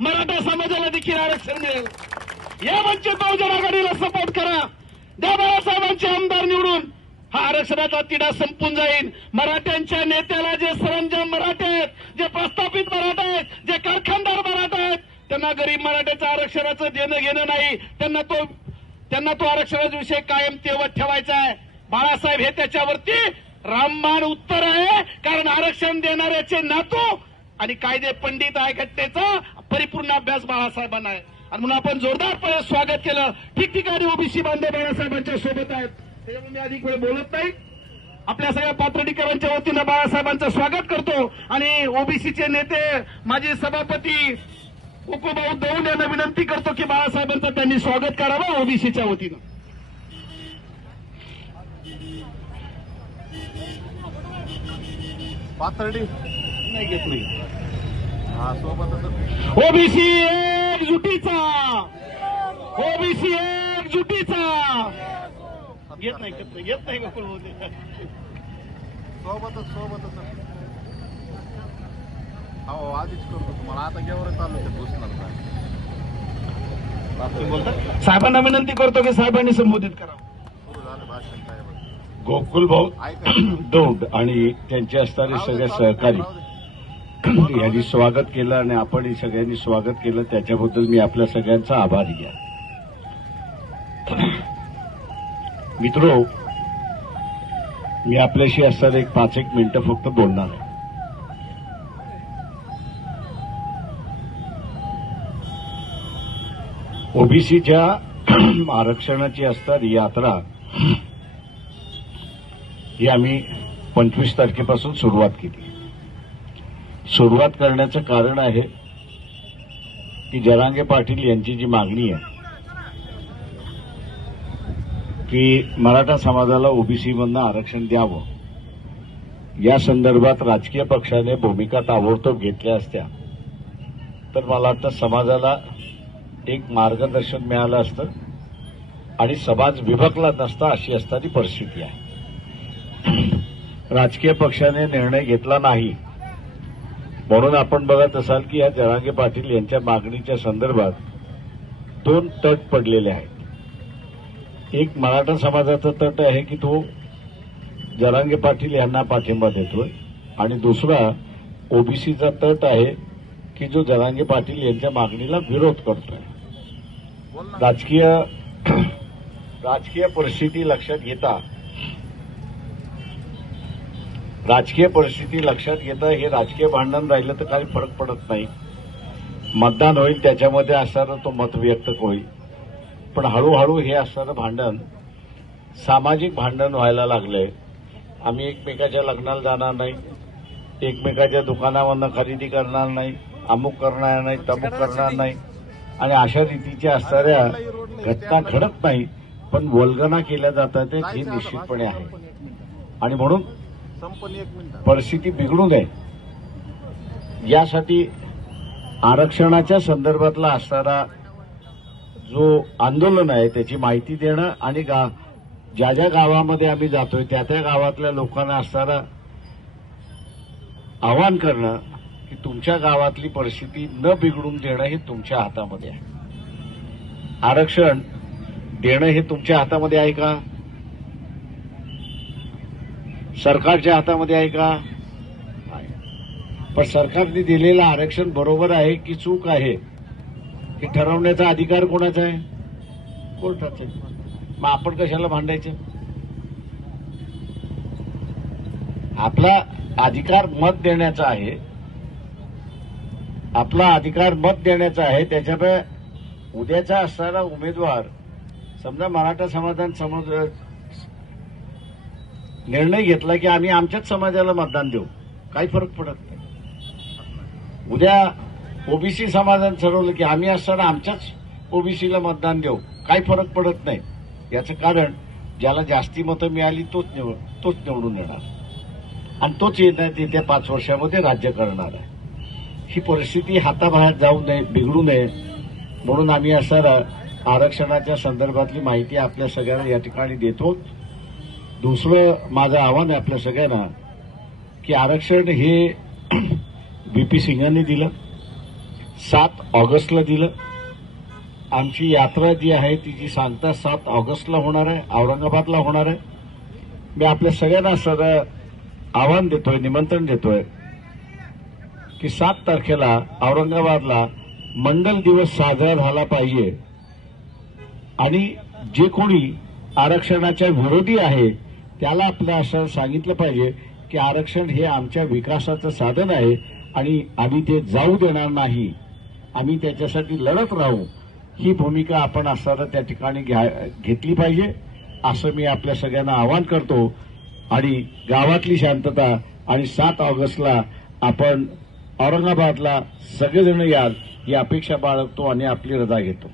मराठा समाजाला देखील आरक्षण मिळेल. या वंचित बहुजन आघाडीला सपोर्ट करा. द्या बाळासाहेबांचे आमदार निवडून. हा आरक्षणाचा तिढा संपून जाईल. मराठ्यांच्या नेत्याला जे सरंजाम मराठे आहेत, जे प्रस्थापित मराठे आहेत, जे कारखानदार मराठे आहेत, त्यांना गरीब मराठ्याचं आरक्षणाचं देणं घेणं नाही. त्यांना तो आरक्षणाचा विषय कायम तेवत ठेवायचा आहे. बाळासाहेब हे त्याच्यावरती रामबाण उत्तर आहे. कारण आरक्षण देणाऱ्याचे नातू आणि कायदे पंडित आहे घटनेचा परिपूर्ण अभ्यास बाळासाहेबांना आहे. आणि म्हणून आपण जोरदारपणे स्वागत केलं. ठिकठिकाणी ओबीसी बांधव बाळासाहेबांच्या सोबत आहेत. त्याच्यामुळे मी अधिक वेळ बोलत नाही. आपल्या सगळ्या पाथर्डीकरांच्या वतीनं बाळासाहेबांचं स्वागत करतो. आणि ओबीसीचे नेते माजी सभापती उकुभाऊ दौंड यांना विनंती करतो की बाळासाहेबांचं त्यांनी स्वागत करावं ओबीसीच्या वतीनं. पाथर्डी नाही घेत नाही. हा सोबतच ओबीसी एकजुटीचा, ओबीसी एकजुटीचा. घेत नाही घेत नाही गोकुळ होते सोबतच हो आधीच करतो तुम्हाला. आता गेवर चालू ते घुसणार नाही. साहेबांना विनंती करतो की साहेबांनी संबोधित करावं. सुरू झालं भाषण काय गोकुळ भाऊ दौंड आणि त्यांचे असणारे सगळे सहकारी यांनी स्वागत केलं आणि आपण सगळ्यांनी स्वागत केलं. त्याच्याबद्दल मी आपल्या सगळ्यांचा आभारी आहे. मित्रो, मी आपल्याशी असणारे 5-1 मिनिटं फक्त बोलणार आहे. ओबीसीच्या आरक्षणाची असणारी यात्रा ही आम्ही 25 तारखेपासून सुरुवात केली. सुरुवात करण्याचं कारण आहे की जरांगे पाटील यांची जी मागणी आहे की मराठा समाजाला ओबीसीमधनं आरक्षण द्यावं, या संदर्भात राजकीय पक्षाने भूमिका ताबडतोब घेतल्या असत्या तर मला वाटतं समाजाला एक मार्गदर्शन मिळालं असतं आणि समाज विभक्ला नसता अशी असणारी परिस्थिती आहे. राजकीय पक्षाने निर्णय घेतला नाही म्हणून आपण बघत असाल की या जरांगे पाटील यांच्या मागणीच्या संदर्भात 2 तट पडलेले आहेत. एक मराठा समाजाचा तट आहे की तो जरांगे पाटील यांना पाठिंबा देतोय आणि दुसरा ओबीसीचा तट आहे की जो जरांगे पाटील यांच्या मागणीला विरोध करतोय. राजकीय परिस्थिती लक्षात घेता हे राजकीय भांडण राहिलं तर काही फरक पडत नाही. मतदान होईल, त्याच्यामध्ये असणारं तो मत व्यक्त होईल. पण हळूहळू हे असणारं भांडण सामाजिक भांडण व्हायला लागलंय. आम्ही एकमेकाच्या लग्नाला जाणार नाही, एकमेकाच्या दुकानामधनं खरेदी करणार नाही, अमुक करणार नाही, तमुक करणार नाही आणि अशा रीतीच्या असणाऱ्या घटना घडत नाही पण वल्गना केल्या जातात हे निश्चितपणे आहे. आणि म्हणून परिस्थिती बिघडू नये यासाठी आरक्षणाच्या संदर्भातला असणारा जो आंदोलन आहे त्याची माहिती देणं आणि ज्या ज्या गावामध्ये आम्ही जातोय त्या त्या गावातल्या लोकांना असणारा आवाहन करणं की तुमच्या गावातली परिस्थिती न बिघडून देणं हे तुमच्या हातामध्ये आहे. आरक्षण देणं हे तुमच्या हातामध्ये आहे का? सरकारच्या हातामध्ये आहे का? पण सरकारने दिलेलं आरक्षण बरोबर आहे की चूक आहे हे ठरवण्याचा अधिकार कोणाचा आहे? कोर्टाचा आहे. मग आपण कशाला भांडायचं? आपला अधिकार मत देण्याचा आहे. आपला अधिकार मत देण्याचा आहे. त्याच्यामुळे उद्याचा असणारा उमेदवार समजा मराठा समाजाने निर्णय घेतला की आम्ही आमच्याच समाजाला मतदान देऊ, काही फरक पडत नाही. उद्या ओबीसी समाजाने ठरवलं की आम्ही असताना आमच्याच ओबीसीला मतदान देऊ, काही फरक पडत नाही. याचं कारण ज्याला जास्ती मतं मिळाली तोच निवडून येणार आणि तोच येत्या 5 वर्षामध्ये राज्य करणार आहे. ही परिस्थिती हाताबाहेर जाऊ नये, बिघडू नये म्हणून आम्ही असणारा आरक्षणाच्या संदर्भातली माहिती आपल्या सगळ्यांना या ठिकाणी देतो. दुसरं माझं आव्हान आहे आपल्या सगळ्यांना की आरक्षण हे व्हीपी सिंगांनी दिलं, 7 ऑगस्टला दिलं. आमची यात्रा जी आहे तिची सांगता 7 ऑगस्टला होणार आहे, औरंगाबादला होणार आहे. मी आपल्या सगळ्यांना सरळ आव्हान देतोय, निमंत्रण देतोय की 7 तारखेला औरंगाबादला मंगल दिवस साजरा झाला पाहिजे आणि जे कोणी आरक्षणाच्या विरोधी आहे त्याला आपल्या असं सांगितलं पाहिजे की आरक्षण हे आमच्या विकासाचं साधन आहे आणि आम्ही ते जाऊ देणार नाही, आम्ही त्याच्यासाठी लढत राहू. ही भूमिका आपण असताना त्या ठिकाणी घेतली पाहिजे असं मी आपल्या सगळ्यांना आवाहन करतो. आणि गावातली शांतता आणि 7 ऑगस्टला आपण औरंगाबादला सगळेजण याल ही अपेक्षा बाळगतो आणि आपली रजा घेतो.